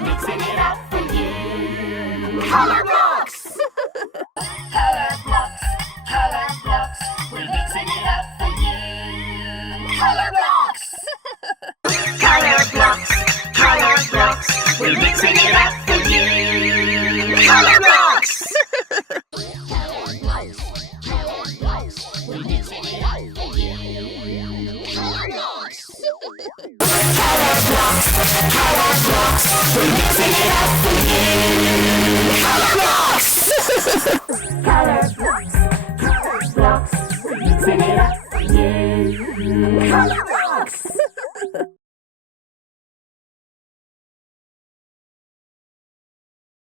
We're mixing it up for you. Colourblocks! Colourblocks, Colourblocks. We're mixing it up for you. Colourblocks! Colourblocks, Colourblocks. We're mixing it up for you. Colourblocks! Colourblocks, Colourblocks. We're mixing it up for you. Colourblocks! Colourblocks, Colourblocks. We're mixing it up for you.